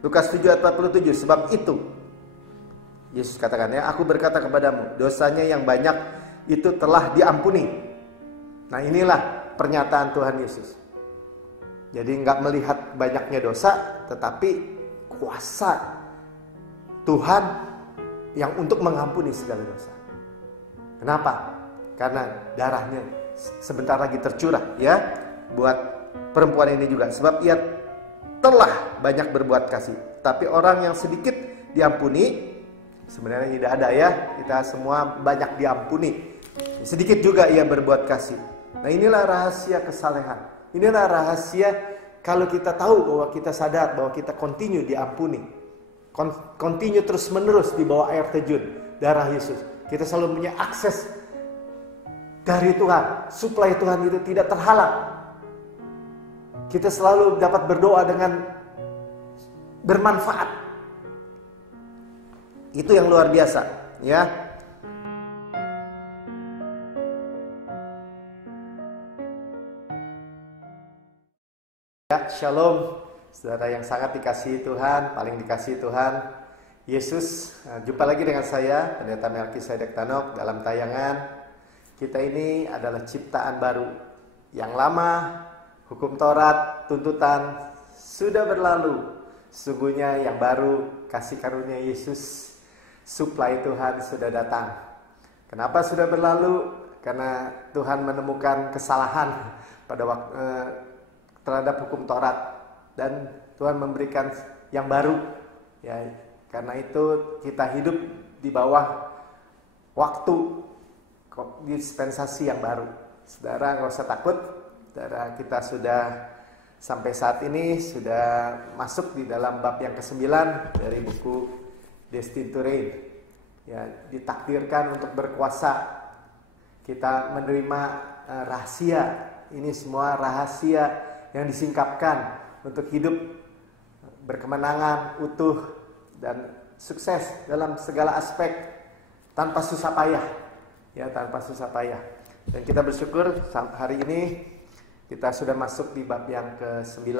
Lukas 7 ayat 47, sebab itu Yesus katakan, ya, aku berkata kepadamu, dosanya yang banyak itu telah diampuni. Nah, inilah pernyataan Tuhan Yesus. Jadi nggak melihat banyaknya dosa, tetapi kuasa Tuhan yang untuk mengampuni segala dosa. Kenapa? Karena darahnya sebentar lagi tercurah, ya, buat perempuan ini juga. Sebab ia telah banyak berbuat kasih. Tapi orang yang sedikit diampuni, sebenarnya tidak ada, ya. Kita semua banyak diampuni. Sedikit juga ia berbuat kasih. Nah, inilah rahasia kesalehan. Inilah rahasia kalau kita tahu bahwa kita sadar bahwa kita continue diampuni. Continue terus menerus di bawah air terjun darah Yesus. Kita selalu punya akses dari Tuhan. Suplai Tuhan itu tidak terhalang. Kita selalu dapat berdoa dengan bermanfaat. Itu yang luar biasa, ya. Ya, shalom, saudara yang sangat dikasihi Tuhan, paling dikasihi Tuhan Yesus. Jumpa lagi dengan saya, Pendeta Melkisedek Tanok, dalam tayangan kita ini adalah ciptaan baru. Yang lama, hukum Taurat, tuntutan sudah berlalu. Sesungguhnya yang baru, kasih karunia Yesus, suplai Tuhan sudah datang. Kenapa sudah berlalu? Karena Tuhan menemukan kesalahan pada waktu terhadap hukum Taurat, dan Tuhan memberikan yang baru, ya. Karena itu kita hidup di bawah waktu dispensasi yang baru. Saudara, nggak usah takut. Saudara, kita sudah sampai saat ini sudah masuk di dalam bab yang ke-9 dari buku Destined to Reign. Ya, ditakdirkan untuk berkuasa. Kita menerima rahasia. Ini semua rahasia yang disingkapkan untuk hidup berkemenangan, utuh, dan sukses dalam segala aspek tanpa susah payah, ya, tanpa susah payah. Dan kita bersyukur hari ini kita sudah masuk di bab yang ke-9,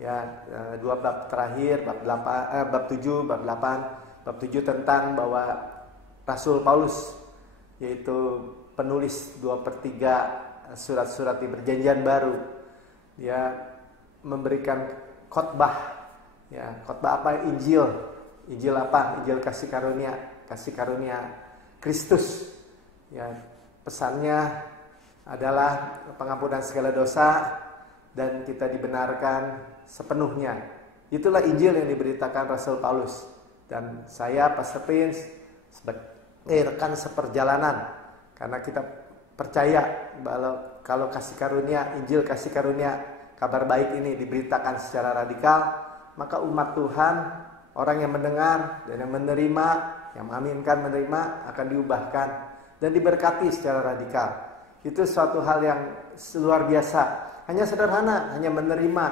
ya, 2 bab terakhir, bab 7, bab 8. Bab 7 tentang bahwa Rasul Paulus, yaitu penulis 2/3 surat-surat di Perjanjian Baru, dia memberikan khotbah, ya, khotbah apa? Injil apa? Injil kasih karunia Kristus, ya. Pesannya adalah pengampunan segala dosa dan kita dibenarkan sepenuhnya. Itulah Injil yang diberitakan Rasul Paulus. Dan saya, Pastor Prince, sebagai rekan seperjalanan, karena kita percaya bahwa kalau kasih karunia, Injil kasih karunia, kabar baik ini diberitakan secara radikal, maka umat Tuhan, orang yang mendengar dan yang menerima, yang mengaminkan, menerima, akan diubahkan dan diberkati secara radikal. Itu suatu hal yang luar biasa. Hanya sederhana, hanya menerima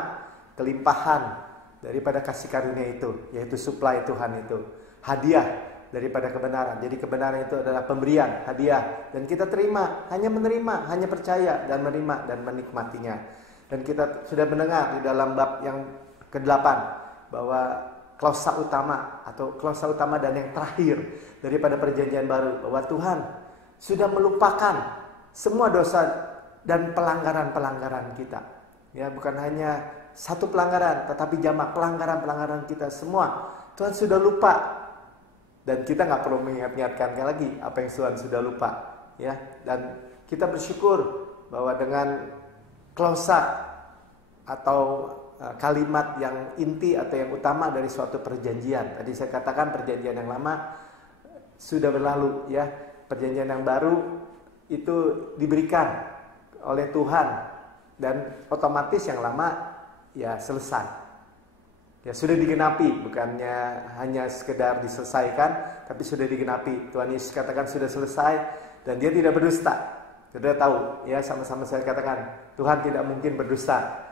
kelimpahan daripada kasih karunia itu, yaitu suplai Tuhan itu, hadiah daripada kebenaran. Jadi kebenaran itu adalah pemberian, hadiah, dan kita terima, hanya menerima, hanya percaya dan menerima dan menikmatinya. Dan kita sudah mendengar di dalam bab yang ke-8 bahwa klausa utama dan yang terakhir daripada perjanjian baru, bahwa Tuhan sudah melupakan semua dosa dan pelanggaran-pelanggaran kita. Ya, bukan hanya satu pelanggaran, tetapi jamak pelanggaran-pelanggaran kita semua. Tuhan sudah lupa. Dan kita nggak perlu mengingat-ingatkan lagi apa yang Tuhan sudah lupa, ya. Dan kita bersyukur bahwa dengan klausa atau kalimat yang inti atau yang utama dari suatu perjanjian. Tadi saya katakan perjanjian yang lama sudah berlalu, ya. Perjanjian yang baru itu diberikan oleh Tuhan dan otomatis yang lama ya selesai. Ya, sudah digenapi, bukannya hanya sekedar diselesaikan, tapi sudah digenapi. Tuhan Yesus katakan sudah selesai dan dia tidak berdusta. Sudah tahu, ya, sama-sama saya katakan, Tuhan tidak mungkin berdusta.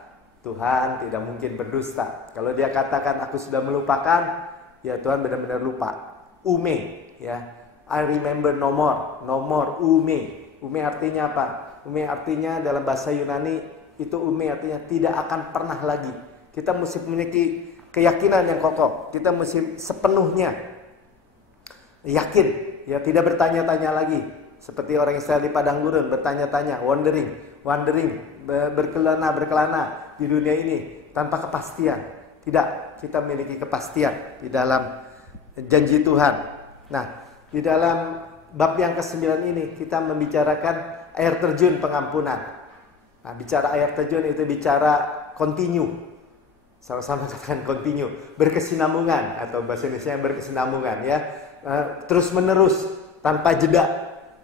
Tuhan tidak mungkin berdusta. Kalau dia katakan aku sudah melupakan, ya Tuhan benar-benar lupa. Ume, ya. I remember no more. No more, ume. Ume artinya apa? Ume artinya dalam bahasa Yunani itu ume artinya tidak akan pernah lagi. Kita mesti memiliki keyakinan yang kokoh. Kita mesti sepenuhnya yakin, ya, tidak bertanya-tanya lagi. Seperti orang Israel di padang gurun bertanya-tanya, wandering, berkelana di dunia ini tanpa kepastian. Tidak, kita memiliki kepastian di dalam janji Tuhan. Nah, di dalam bab yang ke-9 ini kita membicarakan air terjun pengampunan. Nah, bicara air terjun itu bicara continue. Sama-sama katakan continue, berkesinambungan, atau bahasa Indonesia berkesinambungan, ya. Terus menerus tanpa jeda,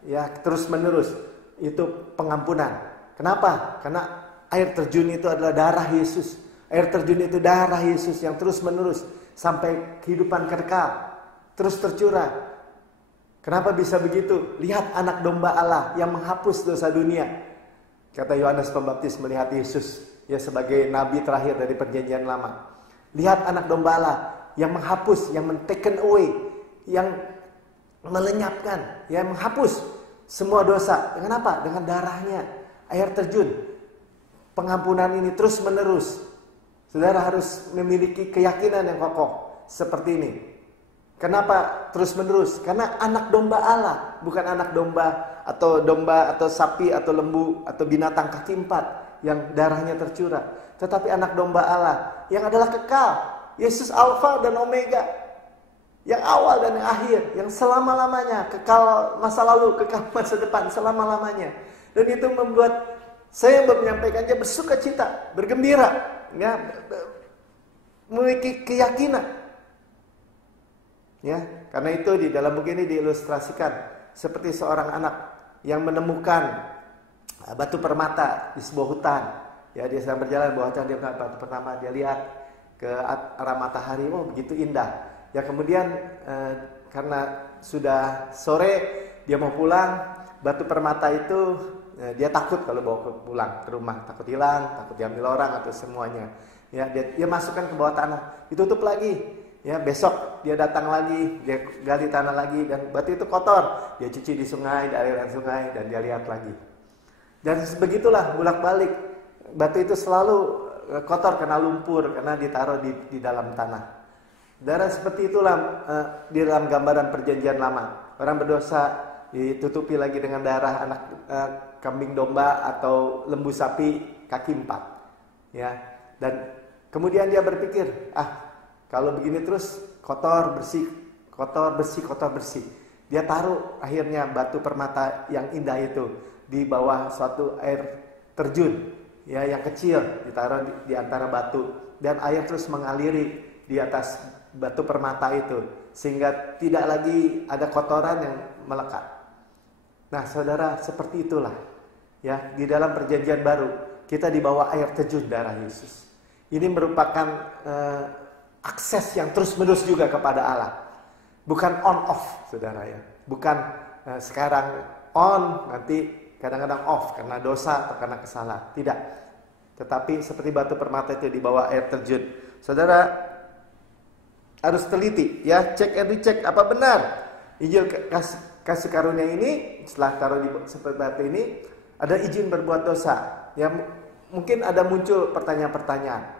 ya, terus menerus. Itu pengampunan. Kenapa? Karena air terjun itu adalah darah Yesus. Air terjun itu darah Yesus yang terus menerus sampai kehidupan kekal, terus tercurah. Kenapa bisa begitu? Lihat anak domba Allah yang menghapus dosa dunia. Kata Yohanes Pembaptis melihat Yesus, ya, sebagai nabi terakhir dari perjanjian lama. Lihat anak domba Allah yang menghapus, yang taken away, yang melenyapkan, yang menghapus semua dosa. Dengan apa? Dengan darahnya. Air terjun pengampunan ini terus menerus. Saudara harus memiliki keyakinan yang kokoh seperti ini. Kenapa terus menerus? Karena anak domba Allah, bukan anak domba atau sapi atau lembu atau binatang kaki 4 yang darahnya tercurah, tetapi anak domba Allah yang adalah kekal. Yesus Alfa dan Omega, yang awal dan yang akhir, yang selama-lamanya, kekal masa lalu, kekal masa depan, selama-lamanya. Dan itu membuat saya menyampaikannya bersuka cita, bergembira, ya, memiliki keyakinan. Ya, karena itu di dalam buku ini diilustrasikan seperti seorang anak yang menemukan batu permata di sebuah hutan. Ya, dia sedang berjalan bawah hutan, dia melihat batu pertama, dia lihat ke arah matahari, oh begitu indah. Ya, kemudian karena sudah sore dia mau pulang, batu permata itu dia takut kalau bawa pulang ke rumah, takut hilang, takut diambil orang atau semuanya. Ya, dia masukkan ke bawah tanah, ditutup lagi. Ya, besok dia datang lagi, dia gali tanah lagi, dan batu itu kotor. Dia cuci di sungai, di aliran sungai, dan dia lihat lagi. Dan begitulah bolak-balik. Batu itu selalu kotor karena lumpur, karena ditaruh di dalam tanah. Darah seperti itulah di dalam gambaran perjanjian lama. Orang berdosa ditutupi lagi dengan darah anak kambing domba atau lembu sapi kaki 4. Ya, dan kemudian dia berpikir, kalau begini terus kotor bersih, kotor bersih, kotor bersih. Dia taruh akhirnya batu permata yang indah itu di bawah suatu air terjun, ya, yang kecil, ditaruh di antara batu, dan air terus mengaliri di atas batu permata itu sehingga tidak lagi ada kotoran yang melekat. Nah, saudara, seperti itulah, ya, di dalam perjanjian baru kita dibawa air terjun darah Yesus. Ini merupakan akses yang terus-menerus juga kepada Allah. Bukan on off, saudara, ya. Bukan sekarang on, nanti kadang-kadang off karena dosa atau karena kesalahan. Tidak. Tetapi seperti batu permata itu di bawah air terjun. Saudara harus teliti, ya, cek and recheck apa benar Injil kasih karunia ini. Setelah taruh di seperti batu ini, ada izin berbuat dosa. Ya, mungkin ada muncul pertanyaan-pertanyaan.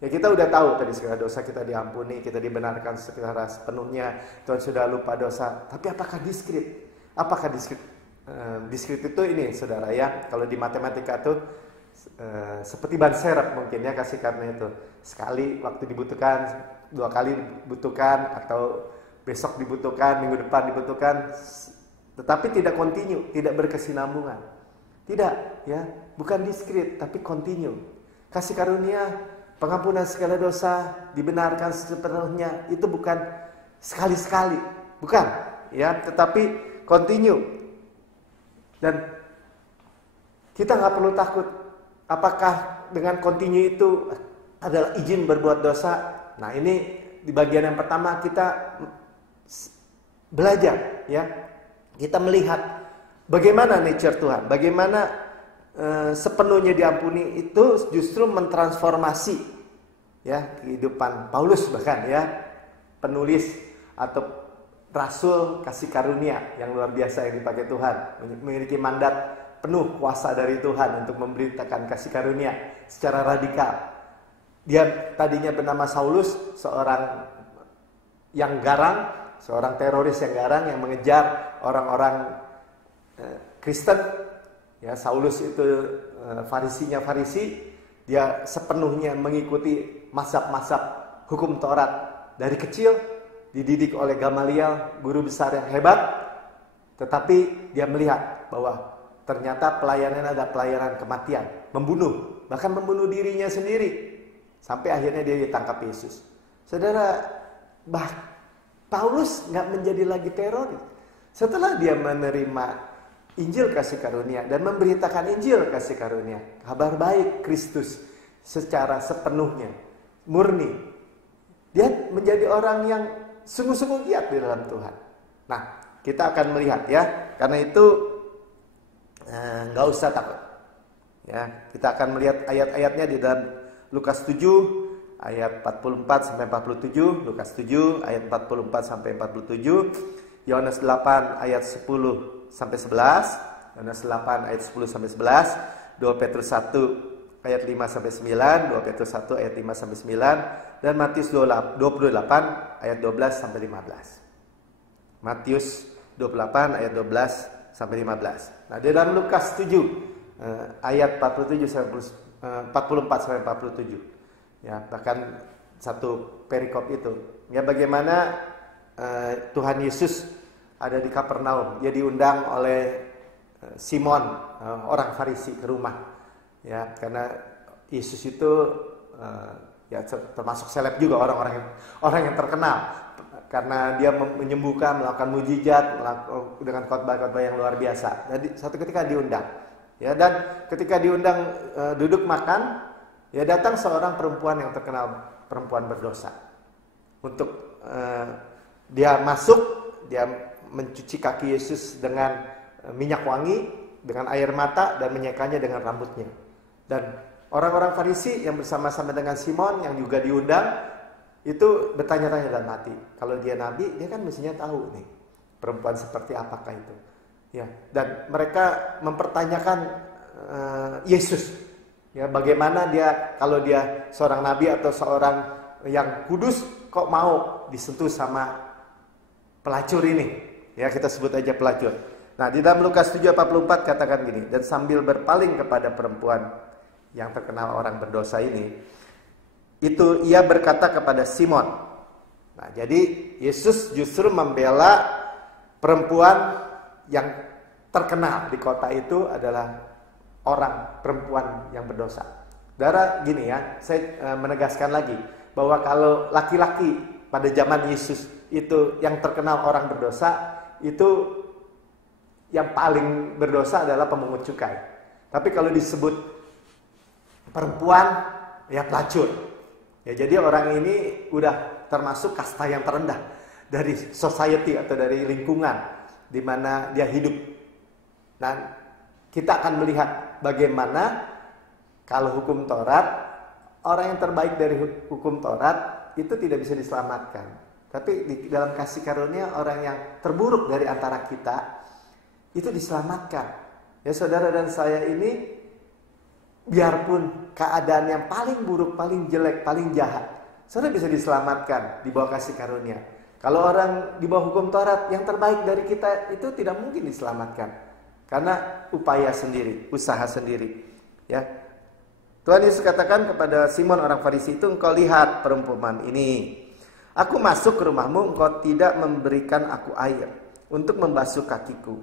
Ya, kita udah tahu tadi segala dosa kita diampuni, kita dibenarkan secara sepenuhnya, Tuhan sudah lupa dosa. Tapi apakah diskrit? Apakah diskrit? Diskrit itu ini, saudara, ya, kalau di matematika itu seperti ban serep mungkin, ya, kasih karunia itu. Sekali waktu dibutuhkan, 2 kali dibutuhkan, atau besok dibutuhkan, minggu depan dibutuhkan, tetapi tidak kontinu, tidak berkesinambungan. Tidak, ya, bukan diskrit tapi kontinu. Kasih karunia pengampunan segala dosa dibenarkan sepenuhnya itu bukan sekali-sekali, bukan, ya, tetapi kontinu. Dan kita nggak perlu takut apakah dengan kontinu itu adalah izin berbuat dosa. Nah, ini di bagian yang pertama kita belajar, ya, kita melihat bagaimana nature Tuhan, bagaimana sepenuhnya diampuni itu justru mentransformasi, ya, kehidupan Paulus, bahkan, ya, penulis atau rasul kasih karunia yang luar biasa yang dipakai Tuhan, memiliki mandat penuh kuasa dari Tuhan untuk memberitakan kasih karunia secara radikal. Dia tadinya bernama Saulus, seorang yang garang, seorang teroris yang garang yang mengejar orang-orang Kristen. Ya, Saulus itu farisinya Farisi, dia sepenuhnya mengikuti mazhab-mazhab hukum Taurat dari kecil, dididik oleh Gamaliel, guru besar yang hebat. Tetapi dia melihat bahwa ternyata pelayanan ada pelayanan kematian, membunuh, bahkan membunuh dirinya sendiri. Sampai akhirnya dia ditangkap Yesus. Saudara, Paulus nggak menjadi lagi teroris. Setelah dia menerima Injil kasih karunia dan memberitakan Injil kasih karunia, kabar baik Kristus secara sepenuhnya, murni, dia menjadi orang yang sungguh-sungguh giat di dalam Tuhan. Nah, kita akan melihat ya, karena itu nggak usah takut. Ya, kita akan melihat ayat-ayatnya di dalam Lukas 7 ayat 44 sampai 47, Lukas 7 ayat 44 sampai 47, Yohanes 8 ayat 10 sampai 11, Yohanes 8 ayat 10 sampai 11, 2 Petrus 1 ayat 5 sampai 9, 2 Petrus 1 ayat 5 sampai 9, dan Matius 28 ayat 12 sampai 15. Matius 28 ayat 12 sampai 15. Nah, di dalam Lukas 7 ayat 47 sampai 44 sampai 47. Ya, bahkan satu perikop itu. Ya, bagaimana Tuhan Yesus ada di Kapernaum. Dia diundang oleh Simon, orang Farisi, ke rumah. Ya, karena Yesus itu ya termasuk seleb juga, orang yang terkenal karena dia menyembuhkan, melakukan mujizat, dengan khotbah-khotbah yang luar biasa. Jadi satu ketika diundang. Ya, dan ketika diundang duduk makan, ya datang seorang perempuan yang terkenal perempuan berdosa. Untuk dia masuk, dia mencuci kaki Yesus dengan minyak wangi, dengan air mata, dan menyekanya dengan rambutnya. Dan orang-orang Farisi yang bersama-sama dengan Simon yang juga diundang itu bertanya-tanya dalam hati, kalau dia nabi, dia kan mestinya tahu nih perempuan seperti apakah itu. Ya, dan mereka mempertanyakan Yesus. Ya, bagaimana dia, kalau dia seorang nabi atau seorang yang kudus, kok mau disentuh sama pelacur ini? Ya, kita sebut aja pelacur. Nah, di dalam Lukas 7:44 katakan gini, dan sambil berpaling kepada perempuan yang terkenal orang berdosa ini, itu ia berkata kepada Simon. Nah, jadi Yesus justru membela perempuan yang terkenal di kota itu adalah orang perempuan yang berdosa. Saudara, gini ya, saya menegaskan lagi bahwa kalau laki-laki pada zaman Yesus itu yang terkenal orang berdosa, itu yang paling berdosa adalah pemungut cukai. Tapi kalau disebut perempuan, ya pelacur. Ya, jadi orang ini udah termasuk kasta yang terendah dari society atau dari lingkungan di mana dia hidup. Dan kita akan melihat bagaimana kalau hukum Taurat, orang yang terbaik dari hukum Taurat itu tidak bisa diselamatkan. Tapi di dalam kasih karunia, orang yang terburuk dari antara kita itu diselamatkan. Ya, saudara dan saya ini, biarpun keadaan yang paling buruk, paling jelek, paling jahat, saudara bisa diselamatkan di bawah kasih karunia. Kalau orang di bawah hukum Taurat, yang terbaik dari kita itu tidak mungkin diselamatkan. Karena upaya sendiri, usaha sendiri. Ya, Tuhan Yesus katakan kepada Simon orang Farisi itu, engkau lihat perempuan ini. Aku masuk ke rumahmu, engkau tidak memberikan aku air untuk membasuh kakiku.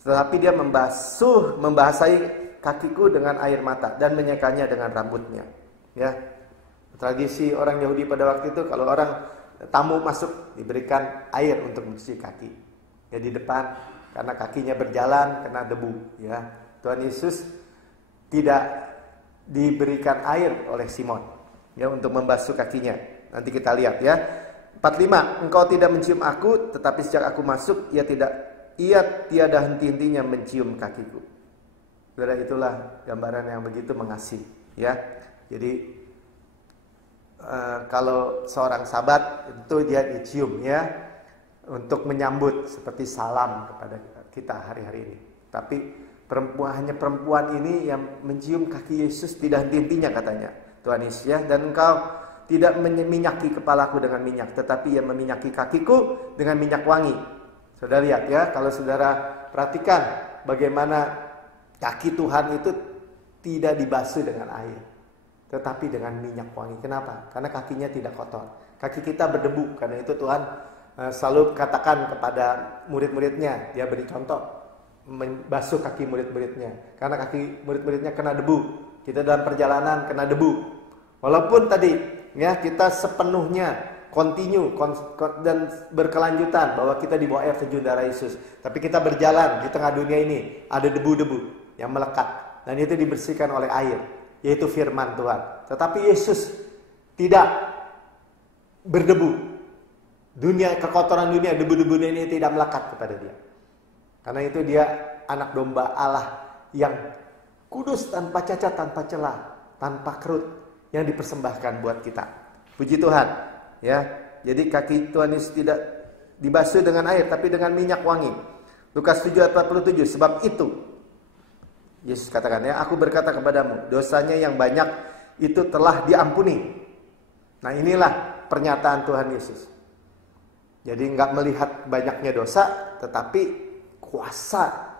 Tetapi dia membasahi kakiku dengan air mata dan menyekanya dengan rambutnya. Ya, tradisi orang Yahudi pada waktu itu, kalau orang tamu masuk diberikan air untuk mencuci kaki. Ya, di depan, karena kakinya berjalan kena debu. Ya, Tuhan Yesus tidak diberikan air oleh Simon, ya, untuk membasuh kakinya. Nanti kita lihat ya. 45, engkau tidak mencium aku, tetapi sejak aku masuk, ia tiada henti-hentinya mencium kakiku. Saudara, itulah gambaran yang begitu mengasihi. Ya, jadi kalau seorang sahabat itu dia dicium, ya, untuk menyambut seperti salam kepada kita hari-hari ini. Tapi hanya perempuan ini yang mencium kaki Yesus tidak henti-hentinya katanya. Tuhan Yesus ya. Dan engkau tidak meminyaki kepalaku dengan minyak, tetapi ia meminyaki kakiku dengan minyak wangi. Saudara lihat ya, kalau saudara perhatikan bagaimana kaki Tuhan itu tidak dibasuh dengan air, tetapi dengan minyak wangi. Kenapa? Karena kakinya tidak kotor. Kaki kita berdebu. Karena itu Tuhan selalu katakan kepada murid-muridnya, dia beri contoh membasuh kaki murid-muridnya. Karena kaki murid-muridnya kena debu. Kita dalam perjalanan kena debu. Walaupun tadi ya kita sepenuhnya continue dan berkelanjutan bahwa kita di bawah air terjun darah Yesus, tapi kita berjalan di tengah dunia ini ada debu-debu yang melekat, dan itu dibersihkan oleh air, yaitu firman Tuhan. Tetapi Yesus tidak berdebu. Dunia, kekotoran dunia, debu-debu ini tidak melekat kepada dia. Karena itu dia anak domba Allah yang kudus, tanpa cacat, tanpa celah, tanpa kerut, yang dipersembahkan buat kita. Puji Tuhan. Ya, jadi kaki Tuhan Yesus tidak dibasuh dengan air, tapi dengan minyak wangi. Lukas 7:47. Sebab itu Yesus katakan ya, aku berkata kepadamu, dosanya yang banyak itu telah diampuni. Nah, inilah pernyataan Tuhan Yesus. Jadi nggak melihat banyaknya dosa, tetapi kuasa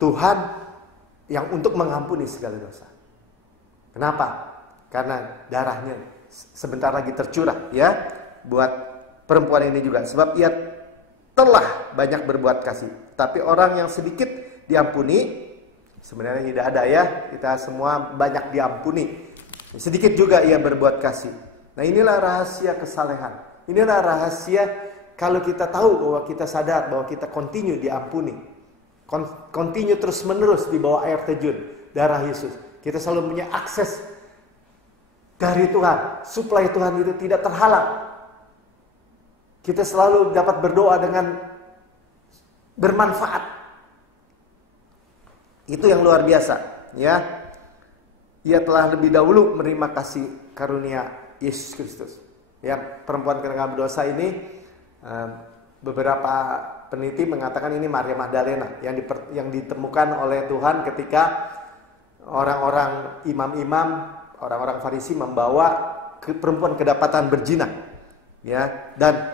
Tuhan yang untuk mengampuni segala dosa. Kenapa? Karena darahnya sebentar lagi tercurah ya buat perempuan ini juga. Sebab ia telah banyak berbuat kasih. Tapi orang yang sedikit diampuni, sebenarnya tidak ada ya. Kita semua banyak diampuni. Sedikit juga ia berbuat kasih. Nah, inilah rahasia kesalehan. Inilah rahasia kalau kita tahu bahwa kita sadar bahwa kita continue diampuni. Continue terus menerus di bawah air terjun darah Yesus. Kita selalu punya akses dari Tuhan. Suplai Tuhan itu tidak terhalang. Kita selalu dapat berdoa dengan bermanfaat. Itu yang luar biasa, ya. Ia telah lebih dahulu menerima kasih karunia Yesus Kristus. Ya, perempuan kena berdosa ini beberapa peneliti mengatakan ini Maria Magdalena yang ditemukan oleh Tuhan ketika orang-orang imam-imam, orang-orang Farisi membawa perempuan kedapatan berzina. Ya, dan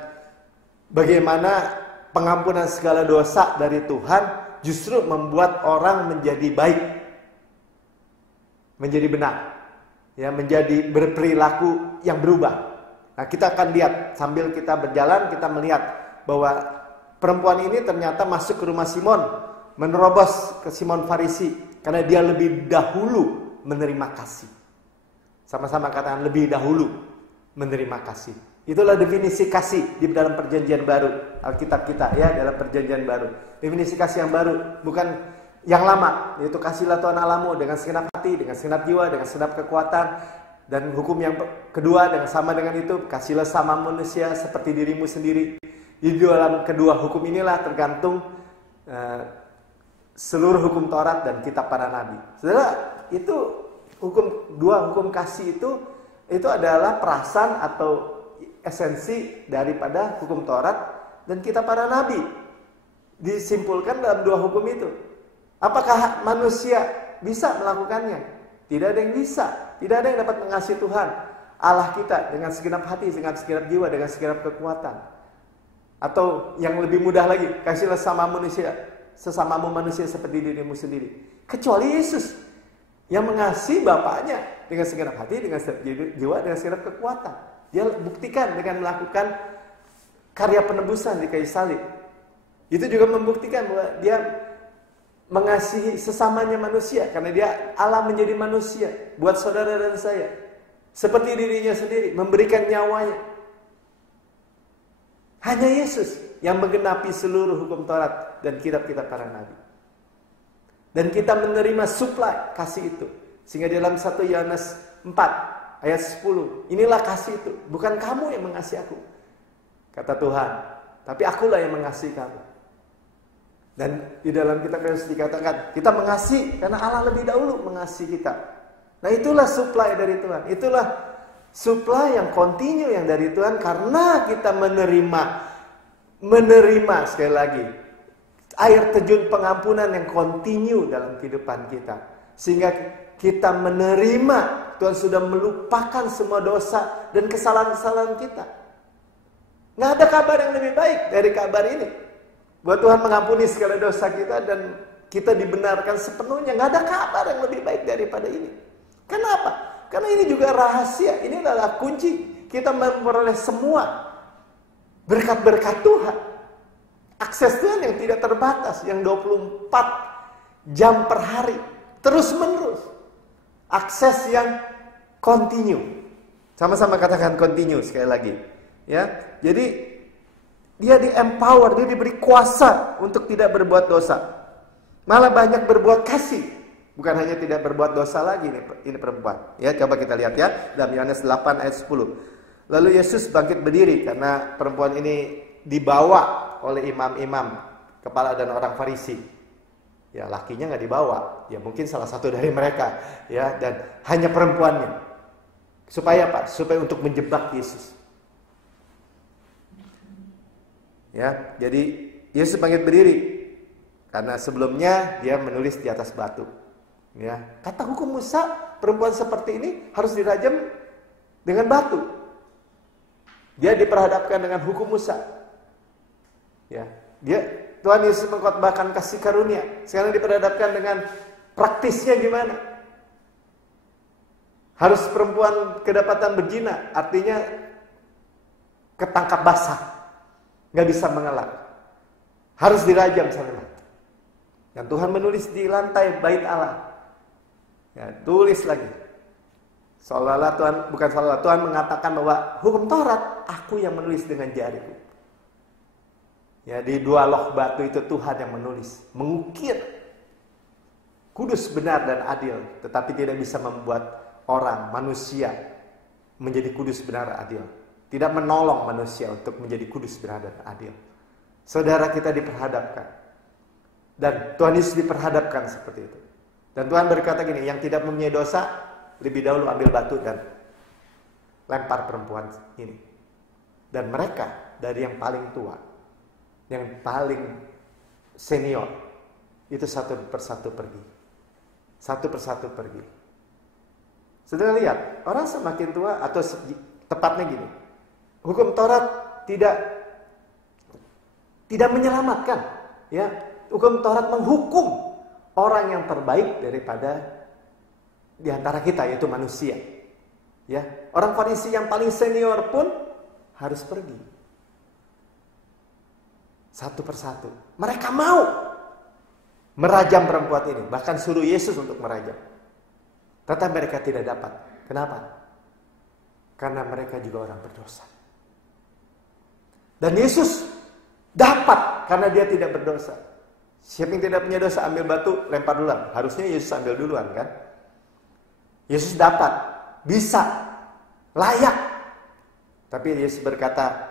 bagaimana pengampunan segala dosa dari Tuhan justru membuat orang menjadi baik, menjadi benar, ya, menjadi berperilaku yang berubah. Nah, kita akan lihat sambil kita berjalan, kita melihat bahwa perempuan ini ternyata masuk ke rumah Simon, menerobos ke Simon Farisi karena dia lebih dahulu menerima kasih. Sama-sama katakan lebih dahulu menerima kasih. Itulah definisi kasih di dalam perjanjian baru, Alkitab kita ya, dalam perjanjian baru. Definisi kasih yang baru, bukan yang lama, yaitu kasihlah Tuhan Allahmu dengan segenap hati, dengan segenap jiwa, dengan segenap kekuatan. Dan hukum yang kedua sama dengan itu, kasihlah sama manusia seperti dirimu sendiri. Di dalam kedua hukum inilah tergantung seluruh hukum Taurat dan kitab para nabi. Saudara, itu dua hukum kasih itu adalah perasan atau esensi daripada hukum Taurat dan kitab para nabi. Disimpulkan dalam dua hukum itu. Apakah manusia bisa melakukannya? Tidak ada yang bisa. Tidak ada yang dapat mengasihi Tuhan Allah kita dengan segenap hati, dengan segenap jiwa, dengan segenap kekuatan. Atau yang lebih mudah lagi, kasihlah sesamamu manusia seperti dirimu sendiri. Kecuali Yesus yang mengasihi Bapaknya dengan segenap hati, dengan segenap jiwa, dengan segenap kekuatan. Dia buktikan dengan melakukan karya penebusan di kayu salib. Itu juga membuktikan bahwa dia mengasihi sesamanya manusia karena dia Allah menjadi manusia buat saudara dan saya seperti dirinya sendiri, memberikan nyawanya. Hanya Yesus yang menggenapi seluruh hukum Taurat dan kitab-kitab para nabi. Dan kita menerima suplai kasih itu. Sehingga dalam 1 Yohanes 4 ayat 10, inilah kasih itu, bukan kamu yang mengasihi aku, kata Tuhan, tapi akulah yang mengasihi kamu. Dan di dalam kitab Yesus dikatakan, kita mengasihi karena Allah lebih dahulu mengasihi kita. Nah, itulah supply dari Tuhan. Itulah supply yang continue yang dari Tuhan karena kita menerima sekali lagi air terjun pengampunan yang continue dalam kehidupan kita. Sehingga kita menerima, Tuhan sudah melupakan semua dosa dan kesalahan-kesalahan kita. Nggak ada kabar yang lebih baik dari kabar ini. Buat Tuhan mengampuni segala dosa kita dan kita dibenarkan sepenuhnya. Nggak ada kabar yang lebih baik daripada ini. Kenapa? Karena ini juga rahasia. Ini adalah kunci kita memperoleh semua berkat-berkat Tuhan. Akses Tuhan yang tidak terbatas, yang 24 jam per hari, terus menerus. Akses yang continue. Sama-sama katakan continue sekali lagi. Ya, jadi dia di-empower, dia diberi kuasa untuk tidak berbuat dosa. Malah banyak berbuat kasih. Bukan hanya tidak berbuat dosa lagi ini perempuan. Ya, coba kita lihat ya dalam Yohanes 8 ayat 10. Lalu Yesus bangkit berdiri karena perempuan ini dibawa oleh imam-imam, kepala dan orang Farisi. Ya, lakinya nggak dibawa. Ya, mungkin salah satu dari mereka. Ya, dan hanya perempuannya. Supaya apa? Supaya untuk menjebak Yesus. Ya, jadi Yesus bangkit berdiri karena sebelumnya dia menulis di atas batu. Ya, kata hukum Musa, perempuan seperti ini harus dirajam dengan batu. Dia diperhadapkan dengan hukum Musa. Ya, Tuhan Yesus mengkhotbahkan kasih karunia. Sekarang diperhadapkan dengan praktisnya gimana? Harus perempuan kedapatan berzina, artinya ketangkap basah, nggak bisa mengelak, harus dirajam sampai mati. Dan Tuhan menulis di lantai bait Allah. Ya, tulis lagi. Seolah-olah Tuhan mengatakan bahwa hukum Taurat aku yang menulis dengan jariku. Ya, di 2 loh batu itu Tuhan yang menulis, mengukir. Kudus, benar dan adil, tetapi tidak bisa membuat orang, manusia menjadi kudus, benar, adil. Tidak menolong manusia untuk menjadi kudus, benar dan adil. Saudara kita diperhadapkan. Dan Tuhan Yesus diperhadapkan seperti itu. Dan Tuhan berkata gini, yang tidak mempunyai dosa, lebih dahulu ambil batu dan lempar perempuan ini. Dan mereka dari yang paling tua, yang paling senior, itu satu persatu pergi. Satu persatu pergi. Saudara lihat, orang semakin tua, atau tepatnya gini, hukum Taurat tidak menyelamatkan. Ya, hukum Taurat menghukum orang yang terbaik daripada di antara kita, yaitu manusia. Ya, orang Farisi yang paling senior pun harus pergi. Satu persatu. Mereka mau merajam perempuan ini. Bahkan suruh Yesus untuk merajam. Tetapi mereka tidak dapat. Kenapa? Karena mereka juga orang berdosa. Dan Yesus dapat karena dia tidak berdosa. Siapa yang tidak punya dosa ambil batu, lempar duluan. Harusnya Yesus ambil duluan kan? Yesus dapat, bisa, layak. Tapi Yesus berkata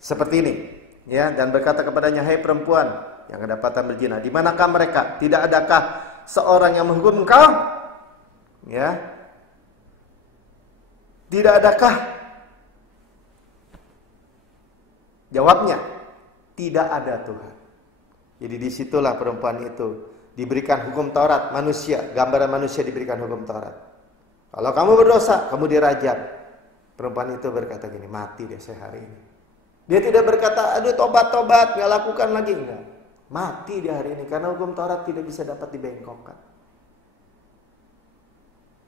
seperti ini. Ya, dan berkata kepadanya, hai perempuan yang kedapatan berzina, di manakah mereka? Tidak adakah seorang yang menghukum engkau? Ya, tidak adakah? Jawabnya, tidak ada Tuhan. Jadi disitulah perempuan itu diberikan hukum Taurat, manusia, gambaran manusia diberikan hukum Taurat. Kalau kamu berdosa, kamu dirajam. Perempuan itu berkata gini, mati deh saya hari ini. Dia tidak berkata, aduh tobat-tobat, gak lakukan lagi. Enggak. Mati di hari ini, karena hukum Taurat tidak bisa dapat dibengkokkan.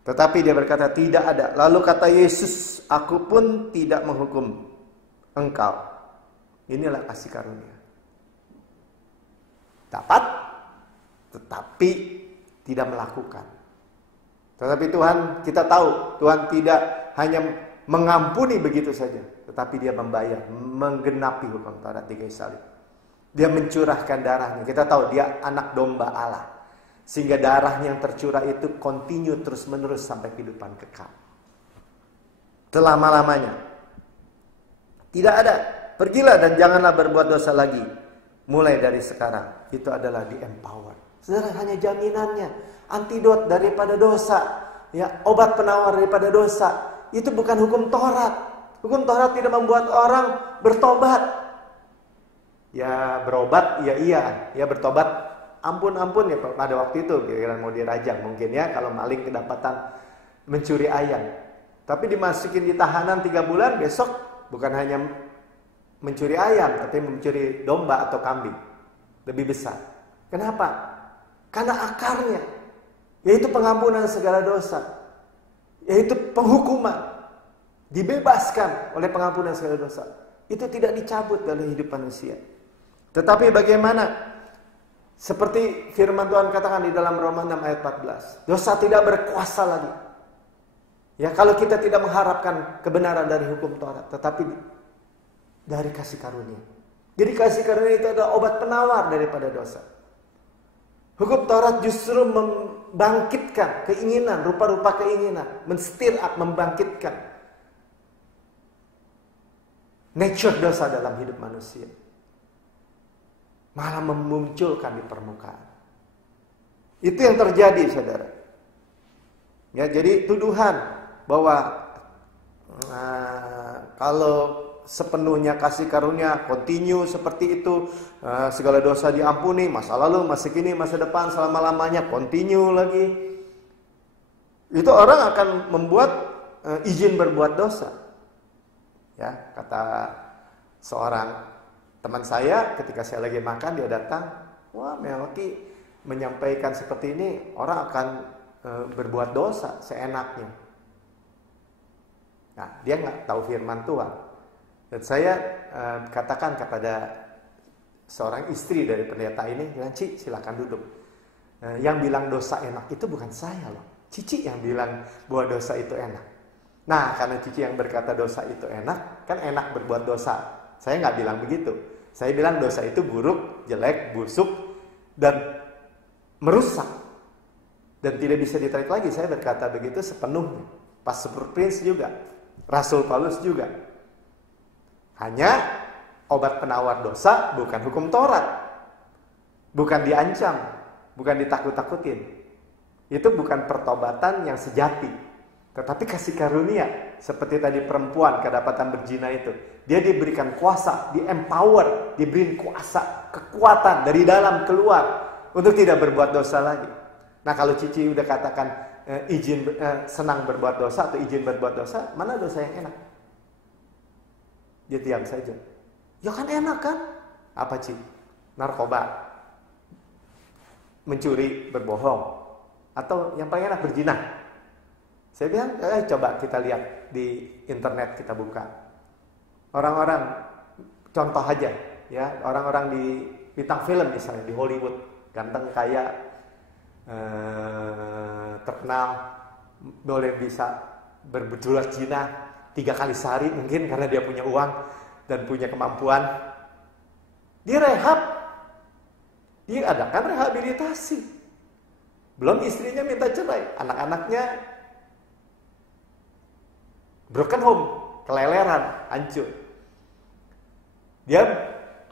Tetapi dia berkata, tidak ada. Lalu kata Yesus, aku pun tidak menghukum engkau. Inilah kasih karunia. Dapat, tetapi tidak melakukan. Tetapi Tuhan, kita tahu, Tuhan tidak hanya mengampuni begitu saja, tetapi dia membayar, menggenapi hukum Taurat di kayu salib. Dia mencurahkan darahnya. Kita tahu dia anak domba Allah. Sehingga darahnya yang tercurah itu continue terus-menerus sampai kehidupan kekal. Selama-lamanya. Tidak ada. Pergilah dan janganlah berbuat dosa lagi. Mulai dari sekarang. Itu adalah di-empower. Saudara, hanya jaminannya. Antidot daripada dosa. Ya, obat penawar daripada dosa. Itu bukan hukum Taurat. Hukum Taurat tidak membuat orang bertobat. Ya berobat, ya iya. Ya bertobat ampun ya pada waktu itu, kira-kira mau dirajang mungkin ya kalau maling kedapatan mencuri ayam. Tapi dimasukin di tahanan 3 bulan, besok bukan hanya mencuri ayam, tapi mencuri domba atau kambing. Lebih besar. Kenapa? Karena akarnya, yaitu pengampunan segala dosa, yaitu penghukuman, dibebaskan oleh pengampunan segala dosa. Itu tidak dicabut dalam hidup manusia. Tetapi bagaimana? Seperti firman Tuhan katakan di dalam Roma 6 ayat 14. Dosa tidak berkuasa lagi. Ya, kalau kita tidak mengharapkan kebenaran dari hukum Taurat, tetapi dari kasih karunia. Jadi kasih karunia itu adalah obat penawar daripada dosa. Hukum Taurat justru membangkitkan keinginan, rupa-rupa keinginan, men-stir up, membangkitkan nature dosa dalam hidup manusia. Malah memunculkan di permukaan. Itu yang terjadi, saudara. Ya, jadi tuduhan bahwa kalau sepenuhnya kasih karunia continue seperti itu, segala dosa diampuni, masa lalu, masa kini, masa depan, selama-lamanya continue lagi. Itu orang akan membuat izin berbuat dosa. Ya, kata seorang teman saya ketika saya lagi makan, dia datang, wah Melki menyampaikan seperti ini, orang akan berbuat dosa seenaknya. Nah, dia nggak tahu firman Tuhan. Dan saya katakan kepada seorang istri dari pendeta ini, Ci, silakan duduk. Yang bilang dosa enak itu bukan saya loh, Cici yang bilang bahwa dosa itu enak. Nah, karena Cici yang berkata dosa itu enak, kan enak berbuat dosa. Saya nggak bilang begitu. Saya bilang dosa itu buruk, jelek, busuk, dan merusak. Dan tidak bisa ditarik lagi. Saya berkata begitu sepenuhnya. Pastor Prince juga. Rasul Paulus juga. Hanya obat penawar dosa bukan hukum Taurat. Bukan diancam. Bukan ditakut-takutin. Itu bukan pertobatan yang sejati. Tetapi kasih karunia, seperti tadi perempuan kedapatan berzina itu, dia diberikan kuasa, di-empower, diberi kuasa, kekuatan dari dalam keluar untuk tidak berbuat dosa lagi. Nah, kalau Cici udah katakan senang berbuat dosa atau izin berbuat dosa, mana dosa yang enak? Dia diam saja. Ya kan enak kan? Apa Ci? Narkoba, mencuri, berbohong, atau yang paling enak berzina. Saya bilang, coba kita lihat di internet, kita buka. Orang-orang, contoh aja, ya, orang-orang di bintang film misalnya, di Hollywood, ganteng, kaya, terkenal, boleh bisa berbuat zina 3 kali sehari mungkin karena dia punya uang dan punya kemampuan. Dia rehab, dia adakan rehabilitasi. Belum istrinya minta cerai, anak-anaknya broken home, keleleran, hancur. Dia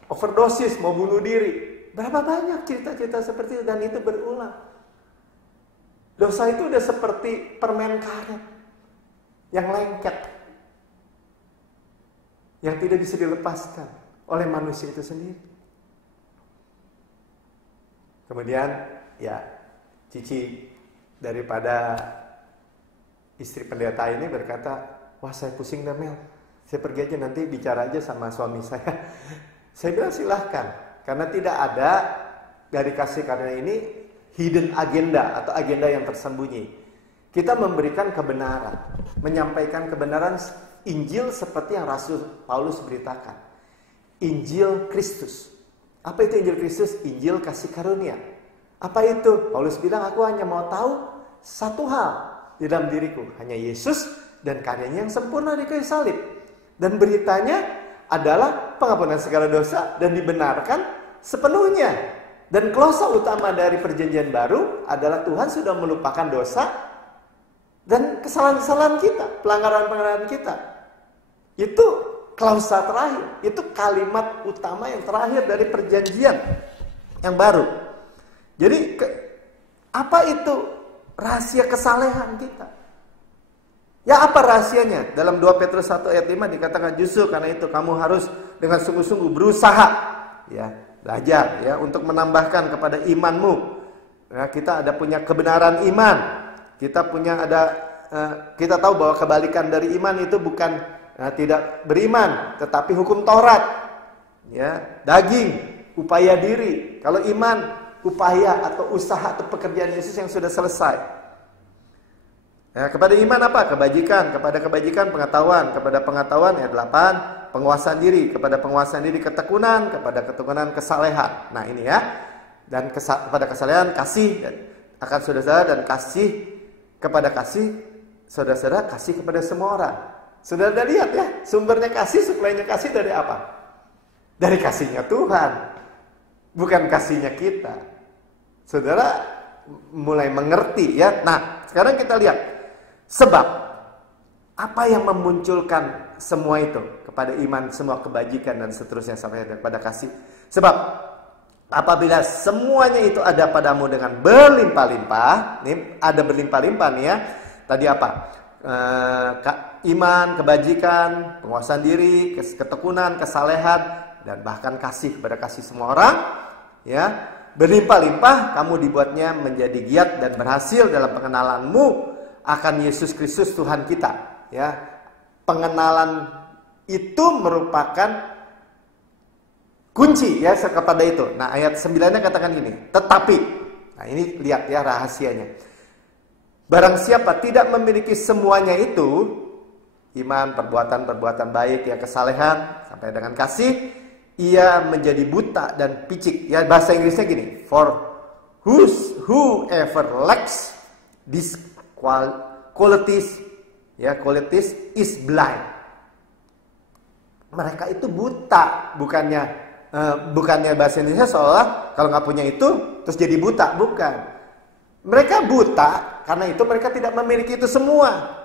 overdosis, mau bunuh diri. Berapa banyak cerita-cerita seperti itu, dan itu berulang. Dosa itu udah seperti permen karet yang lengket, yang tidak bisa dilepaskan oleh manusia itu sendiri. Kemudian, ya, Cici daripada istri pendeta ini berkata, wah saya pusing dah Mel, saya pergi aja nanti bicara aja sama suami saya. Saya bilang silahkan, karena tidak ada dari kasih karunia ini hidden agenda atau agenda yang tersembunyi. Kita memberikan kebenaran, menyampaikan kebenaran Injil seperti yang Rasul Paulus beritakan. Injil Kristus. Apa itu Injil Kristus? Injil kasih karunia. Apa itu? Paulus bilang, aku hanya mau tahu satu hal di dalam diriku, hanya Yesus dan karyanya yang sempurna di kayu salib. Dan beritanya adalah pengampunan segala dosa dan dibenarkan sepenuhnya. Dan klausa utama dari perjanjian baru adalah Tuhan sudah melupakan dosa dan kesalahan-kesalahan kita, pelanggaran-pelanggaran kita. Itu klausa terakhir, itu kalimat utama yang terakhir dari perjanjian yang baru. Jadi apa itu rahasia kesalehan kita? Ya, apa rahasianya? Dalam 2 Petrus 1 ayat 5 dikatakan justru karena itu kamu harus dengan sungguh-sungguh berusaha. Ya, Belajar ya untuk menambahkan kepada imanmu. Ya, kita ada punya kebenaran iman. Kita tahu bahwa kebalikan dari iman itu bukan tidak beriman, tetapi hukum Taurat. Ya, daging, upaya diri. Kalau iman, upaya atau usaha atau pekerjaan Yesus yang sudah selesai. Ya, kepada iman apa? Kebajikan. Kepada kebajikan pengetahuan. Kepada pengetahuan ayat 8, penguasaan diri. Kepada penguasaan diri ketekunan. Kepada ketekunan kesalehan. Nah ini ya. Dan kepada kesalehan kasih akan saudara-saudara, dan kasih kepada kasih saudara-saudara, kasih kepada semua orang. Saudara udah lihat ya, sumbernya kasih, suplainya kasih dari apa? Dari kasihnya Tuhan, bukan kasihnya kita. Saudara mulai mengerti ya. Nah sekarang kita lihat sebab apa yang memunculkan semua itu, kepada iman, semua kebajikan dan seterusnya sampai kepada kasih. Sebab apabila semuanya itu ada padamu dengan berlimpah-limpah, nih ada berlimpah-limpah nih ya. Tadi apa? Iman, kebajikan, penguasaan diri, ketekunan, kesalehan, dan bahkan kasih kepada kasih semua orang. Ya, berlimpah-limpah, kamu dibuatnya menjadi giat dan berhasil dalam pengenalanmu akan Yesus Kristus Tuhan kita. Ya, pengenalan itu merupakan kunci ya kepada itu. Nah ayat 9-nya katakan gini, tetapi, nah ini lihat ya rahasianya. Barang siapa tidak memiliki semuanya itu, iman, perbuatan baik, ya kesalehan, sampai dengan kasih, ia menjadi buta dan picik. Ya bahasa Inggrisnya gini, for whoever lacks these qualities, ya qualities is blind. Mereka itu buta, bukannya bahasa Indonesia seolah kalau nggak punya itu terus jadi buta, bukan. Mereka buta karena itu mereka tidak memiliki itu semua.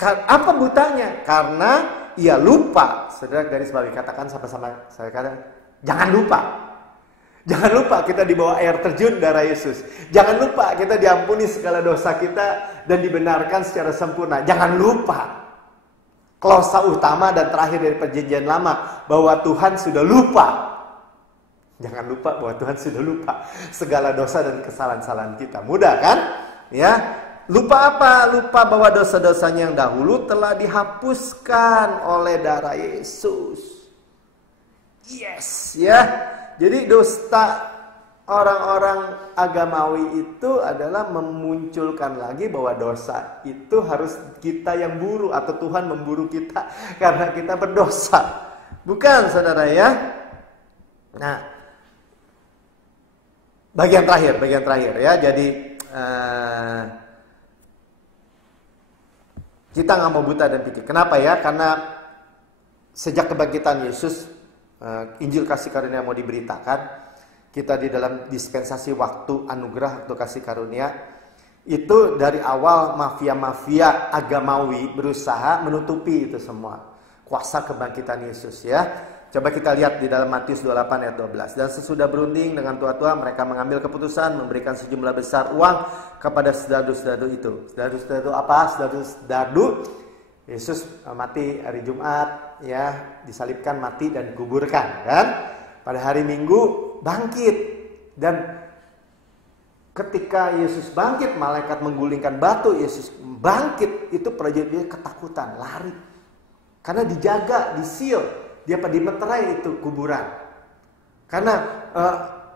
Apa butanya? Karena ia lupa. Saudara garis bawahi, katakan sama-sama saya katakan, jangan lupa. Jangan lupa kita di bawah air terjun darah Yesus. Jangan lupa kita diampuni segala dosa kita dan dibenarkan secara sempurna. Jangan lupa klausa utama dan terakhir dari perjanjian lama, bahwa Tuhan sudah lupa. Jangan lupa bahwa Tuhan sudah lupa segala dosa dan kesalahan-kesalahan kita. Mudah kan? Ya. Lupa apa? Lupa bahwa dosa-dosanya yang dahulu telah dihapuskan oleh darah Yesus. Yes, ya. Jadi dusta orang-orang agamawi itu adalah memunculkan lagi bahwa dosa itu harus kita yang buru, atau Tuhan memburu kita karena kita berdosa. Bukan, saudara ya. Nah, bagian terakhir ya. Jadi kita nggak mau buta dan pikir. Kenapa ya? Karena sejak kebangkitan Yesus, Injil kasih karunia mau diberitakan, kita di dalam dispensasi waktu anugerah atau kasih karunia, itu dari awal mafia-mafia agamawi berusaha menutupi itu semua kuasa kebangkitan Yesus ya. Coba kita lihat di dalam Matius 28 ayat 12. Dan sesudah berunding dengan tua-tua, mereka mengambil keputusan memberikan sejumlah besar uang kepada serdadu-serdadu itu. Serdadu-serdadu apa? Serdadu Yesus mati hari Jumat ya, disalibkan, mati dan dikuburkan kan. Pada hari Minggu bangkit, dan ketika Yesus bangkit, malaikat menggulingkan batu, Yesus bangkit, itu prajuritnya ketakutan, lari. Karena dijaga, disil, dia dimeterai itu kuburan. Karena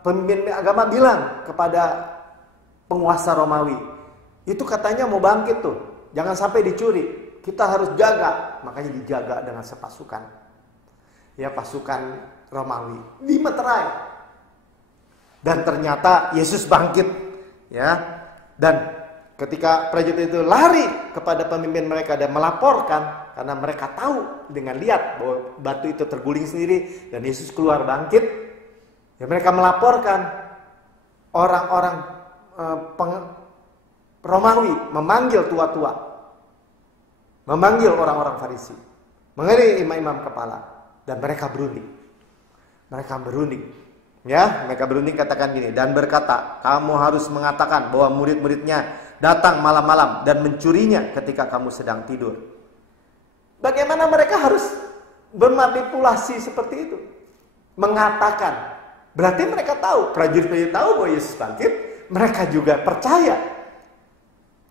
pemimpin agama bilang kepada penguasa Romawi, itu katanya mau bangkit tuh, jangan sampai dicuri. Kita harus jaga, makanya dijaga dengan sepasukan. Ya, pasukan Romawi dimeterai. Dan ternyata Yesus bangkit, ya. Dan ketika prajurit itu lari kepada pemimpin mereka dan melaporkan, karena mereka tahu dengan lihat bahwa batu itu terguling sendiri dan Yesus keluar bangkit, ya mereka melaporkan. Orang-orang Romawi memanggil tua-tua, memanggil orang-orang Farisi, mengenai imam-imam kepala, dan mereka berunding. Ya, mereka berunding katakan gini, dan berkata, kamu harus mengatakan bahwa murid-muridnya datang malam-malam dan mencurinya ketika kamu sedang tidur. Bagaimana mereka harus bermanipulasi seperti itu? Mengatakan Berarti mereka tahu, prajurit-prajurit tahu bahwa Yesus bangkit, mereka juga percaya.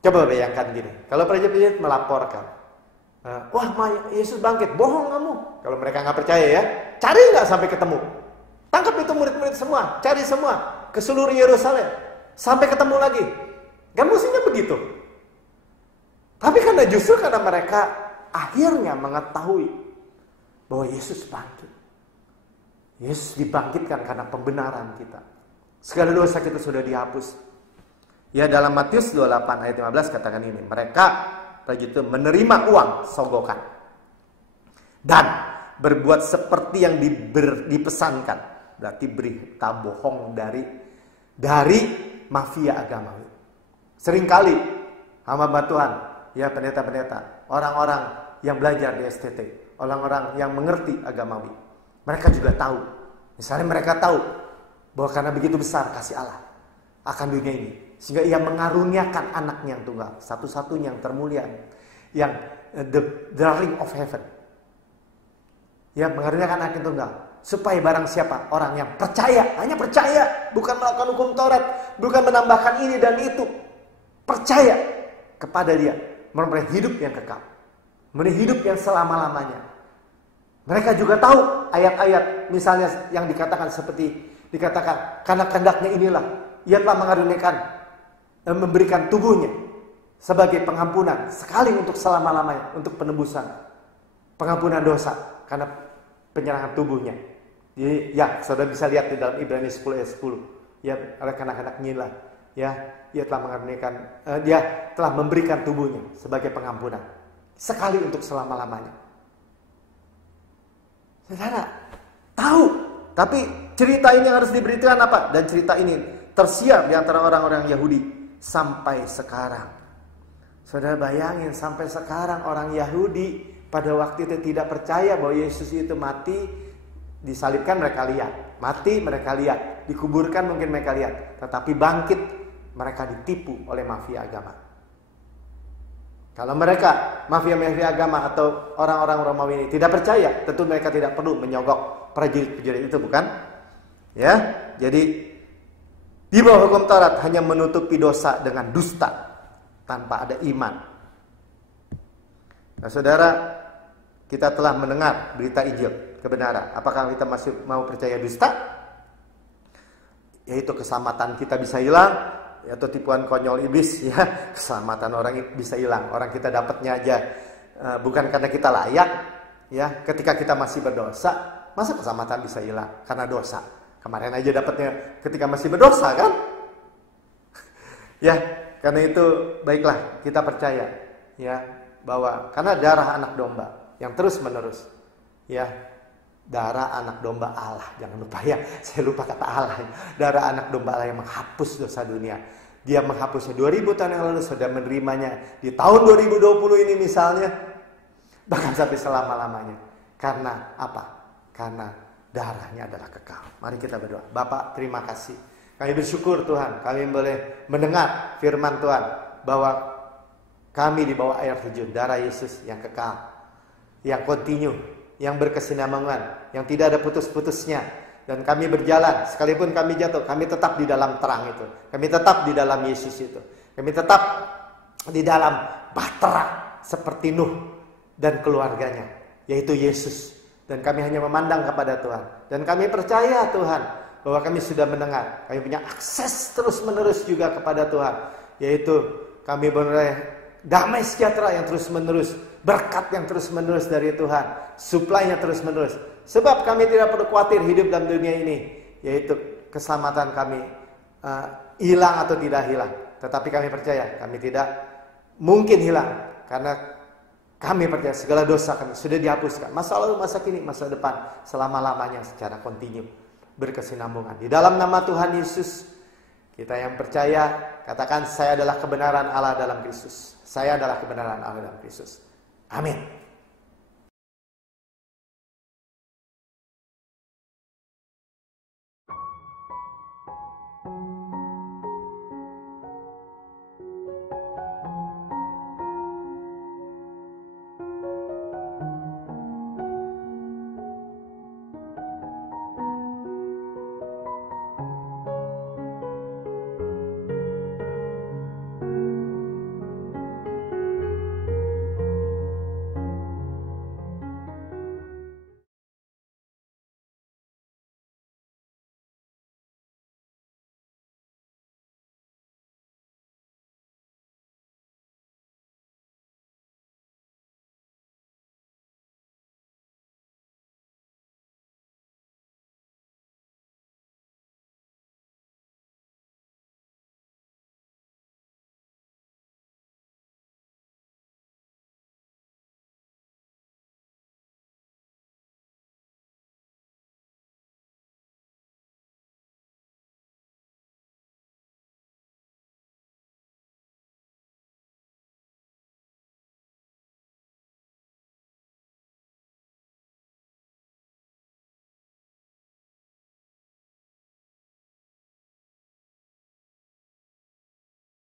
Coba bayangkan gini, kalau prajurit-prajurit melaporkan, wah Yesus bangkit, bohong kamu. Kalau mereka nggak percaya ya, cari nggak sampai ketemu. Tangkap itu murid-murid semua, cari semua ke seluruh Yerusalem, sampai ketemu lagi. Kan mestinya begitu. Tapi justru karena mereka akhirnya mengetahui bahwa Yesus bangkit. Yesus dibangkitkan karena pembenaran kita. Segala dosa kita sudah dihapus. Ya, dalam Matius 28 ayat 15 katakan ini, mereka itu menerima uang sogokan dan berbuat seperti yang dipesankan. Berarti berita bohong dari mafia agama. Seringkali hamba Tuhan, ya pendeta-pendeta, orang-orang yang belajar di STT, orang-orang yang mengerti agamawi, mereka juga tahu. Misalnya mereka tahu bahwa karena begitu besar kasih Allah akan dunia ini, sehingga ia mengaruniakan anaknya yang tunggal, satu-satunya yang termulia, yang the darling of heaven. Ya, mengaruniakan anak yang tunggal, supaya barang siapa orang yang percaya, hanya percaya, bukan melakukan hukum Taurat, bukan menambahkan ini dan itu, percaya kepada dia, memperoleh hidup yang kekal, memperoleh hidup yang selama-lamanya. Mereka juga tahu ayat-ayat misalnya yang dikatakan karena kehendaknya inilah ia telah mengaruniakan, memberikan tubuhnya sebagai pengampunan sekali untuk selama-lamanya, untuk penebusan, pengampunan dosa karena penyerangan tubuhnya. Jadi ya, saudara bisa lihat di dalam Ibrani 10 ayat 10. Ya, oleh kehendak-kehendaknya inilah ya, ia telah mengaruniakan, dia telah memberikan tubuhnya sebagai pengampunan sekali untuk selama-lamanya. Saudara tahu, tapi cerita ini harus diberitakan apa? Dan cerita ini tersiar di antara orang-orang Yahudi sampai sekarang. Saudara bayangin, sampai sekarang orang Yahudi pada waktu itu tidak percaya bahwa Yesus itu mati, disalibkan mereka lihat, mati mereka lihat, dikuburkan mungkin mereka lihat, tetapi bangkit mereka ditipu oleh mafia agama. Kalau mereka, mafia-mafia agama atau orang-orang Romawi ini tidak percaya, tentu mereka tidak perlu menyogok prajurit-prajurit itu, bukan? Ya, jadi di bawah hukum Taurat hanya menutupi dosa dengan dusta tanpa ada iman. Nah, saudara, kita telah mendengar berita Injil kebenaran. Apakah kita masih mau percaya dusta? Yaitu keselamatan kita bisa hilang, atau tipuan konyol iblis, ya, keselamatan orang bisa hilang. Orang kita dapatnya aja bukan karena kita layak, ya. Ketika kita masih berdosa, masa keselamatan bisa hilang karena dosa? Kemarin aja dapatnya ketika masih berdosa, kan? Ya, karena itu baiklah kita percaya, ya, bahwa karena darah anak domba yang terus menerus, ya, darah anak domba Allah, jangan lupa ya, saya lupa kata Allah. Darah anak domba Allah yang menghapus dosa dunia. Dia menghapusnya 2000 tahun yang lalu, sudah menerimanya di tahun 2020 ini misalnya, bahkan sampai selama-lamanya. Karena apa? Karena darahnya adalah kekal. Mari kita berdoa. Bapak, terima kasih. Kami bersyukur Tuhan, kami boleh mendengar firman Tuhan bahwa kami di bawah air terjun darah Yesus yang kekal, yang kontinu, yang berkesinambungan, yang tidak ada putus-putusnya. Dan kami berjalan, sekalipun kami jatuh, kami tetap di dalam terang itu. Kami tetap di dalam Yesus itu. Kami tetap di dalam bahtera seperti Nuh dan keluarganya, yaitu Yesus. Dan kami hanya memandang kepada Tuhan. Dan kami percaya Tuhan, bahwa kami sudah mendengar. Kami punya akses terus-menerus juga kepada Tuhan. Yaitu kami boleh damai sejahtera yang terus-menerus, berkat yang terus-menerus dari Tuhan, supply-nya terus-menerus. Sebab kami tidak perlu khawatir hidup dalam dunia ini, yaitu keselamatan kami hilang atau tidak hilang. Tetapi kami percaya kami tidak mungkin hilang, karena kami percaya segala dosa kami sudah dihapuskan. Masa lalu, masa kini, masa depan, selama-lamanya secara kontinu, berkesinambungan. Di dalam nama Tuhan Yesus, kita yang percaya, katakan, saya adalah kebenaran Allah dalam Kristus. Saya adalah kebenaran Allah dalam Kristus. Amin.